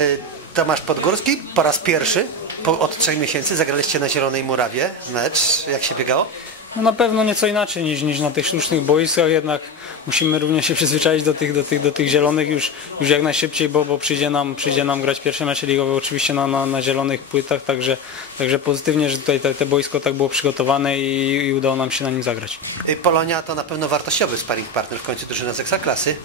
Y, Tomasz Podgórski po raz pierwszy po, od trzech miesięcy zagraliście na Zielonej Murawie mecz. Jak się biegało? No na pewno nieco inaczej niż, niż na tych sztucznych boiskach, jednak musimy również się przyzwyczaić do tych, do tych, do tych zielonych już, już jak najszybciej, bo, bo przyjdzie, nam, przyjdzie nam grać pierwsze mecze ligowe oczywiście na, na, na zielonych płytach, także, także pozytywnie, że tutaj te, te boisko tak było przygotowane i, i udało nam się na nim zagrać. Y, Polonia to na pewno wartościowy sparring partner w końcu drużyna z Ekstraklasy.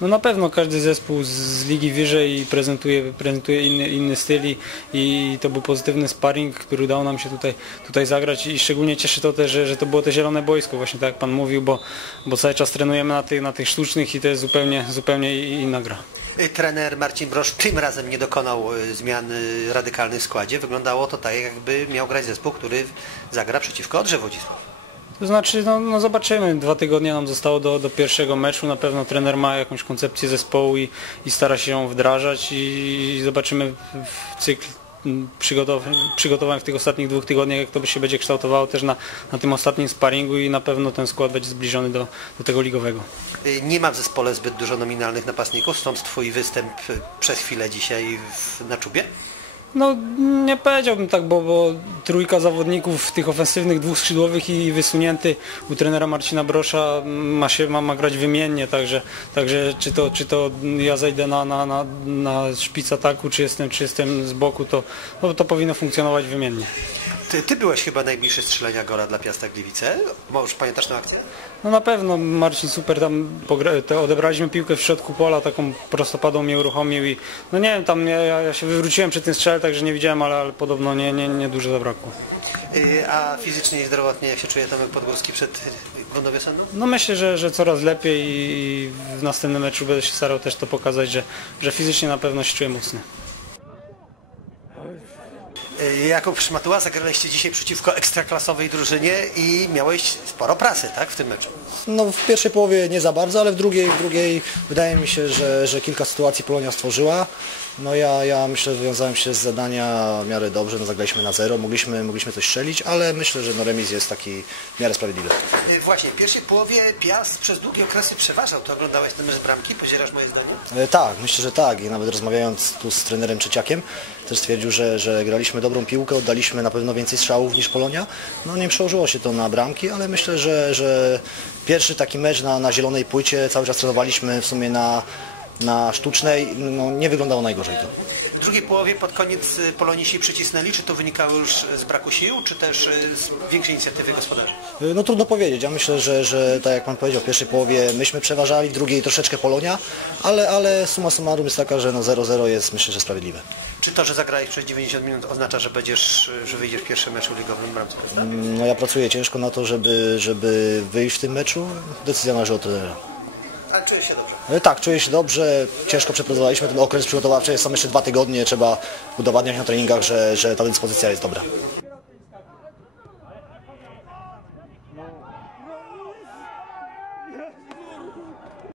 No na pewno każdy zespół z- ligi wyżej prezentuje, prezentuje inny, inny styl i, i to był pozytywny sparring, który udało nam się tutaj, tutaj zagrać i szczególnie cieszy to też, że, że to było te zielone boisko, właśnie tak jak Pan mówił, bo, bo cały czas trenujemy na tych, na tych sztucznych i to jest zupełnie, zupełnie inna gra. Y, Trener Marcin Brosz tym razem nie dokonał y, zmian y, radykalnych w składzie. Wyglądało to tak, jakby miał grać zespół, który zagra przeciwko Odrze Wodzisław. To znaczy, no, no zobaczymy, dwa tygodnie nam zostało do, do pierwszego meczu, na pewno trener ma jakąś koncepcję zespołu i, i stara się ją wdrażać i, zobaczymy w cykl przygotowań, przygotowań w tych ostatnich dwóch tygodniach, jak to by się będzie kształtowało też na, na tym ostatnim sparingu i na pewno ten skład będzie zbliżony do, do tego ligowego. Y, Nie ma w zespole zbyt dużo nominalnych napastników, stąd twój występ y, przez chwilę dzisiaj w, na czubie. No nie powiedziałbym tak, bo, bo trójka zawodników tych ofensywnych, dwóch skrzydłowych i wysunięty u trenera Marcina Brosza ma się ma, ma grać wymiennie, także, także czy, to, czy to ja zejdę na, na, na, na szpic ataku, czy jestem, czy jestem z boku, to, no, to powinno funkcjonować wymiennie. Ty, ty byłeś chyba najbliższy strzelenia gola dla Piasta Gliwice. Może pamiętasz tę akcję? No na pewno Marcin super tam odebraliśmy piłkę w środku pola, taką prostopadą mnie uruchomił i no nie wiem, tam ja, ja się wywróciłem przy tym strzale, także nie widziałem, ale, ale podobno nie, nie, nie dużo zabrakło. Y, A fizycznie i zdrowotnie jak się czuje Tomek Podgórski przed wiosenną? No myślę, że, że coraz lepiej i w następnym meczu będę się starał też to pokazać, że, że fizycznie na pewno się czuję mocny. Y, Jakub Szmatuła zagraliście dzisiaj przeciwko ekstraklasowej drużynie i miałeś sporo prasy, tak, w tym meczu. No w pierwszej połowie nie za bardzo, ale w drugiej, w drugiej wydaje mi się, że, że kilka sytuacji Polonia stworzyła. No ja, ja myślę, że wywiązałem się z zadania w miarę dobrze, no zagraliśmy na zero, mogliśmy, mogliśmy coś strzelić, ale myślę, że no remis jest taki w miarę sprawiedliwy. Y, Właśnie, w pierwszej połowie Piast przez długie okresy przeważał. To oglądałeś ten mecz bramki? Podzielasz moje zdanie? E, Tak, myślę, że tak i nawet rozmawiając tu z trenerem Trzeciakiem też stwierdził, że, że graliśmy dobrą piłkę, oddaliśmy na pewno więcej strzałów niż Polonia. No nie przełożyło się to na bramki, ale myślę, że, że pierwszy taki mecz na, na zielonej płycie, cały czas trenowaliśmy w sumie na, na sztucznej, no nie wyglądało najgorzej to. W drugiej połowie pod koniec y, Polonii się przycisnęli. Czy to wynikało już z braku sił, czy też y, z większej inicjatywy gospodarzy? No trudno powiedzieć. Ja myślę, że, że tak jak Pan powiedział, w pierwszej połowie myśmy przeważali, w drugiej troszeczkę Polonia, ale, ale suma summarum jest taka, że no 0-0 jest myślę, że sprawiedliwe. Czy to, że zagrałeś przez 90 minut oznacza, że będziesz, y, że wyjdziesz w pierwszym meczu ligowym bramce? prawda? No ja pracuję ciężko na to, żeby, żeby wyjść w tym meczu. Decyzja należy od trenera. Ale czuję się dobrze. E, Tak, czuję się dobrze, ciężko przepracowaliśmy ten okres przygotowawczy, są jeszcze dwa tygodnie, trzeba udowadniać na treningach, że, że ta dyspozycja jest dobra.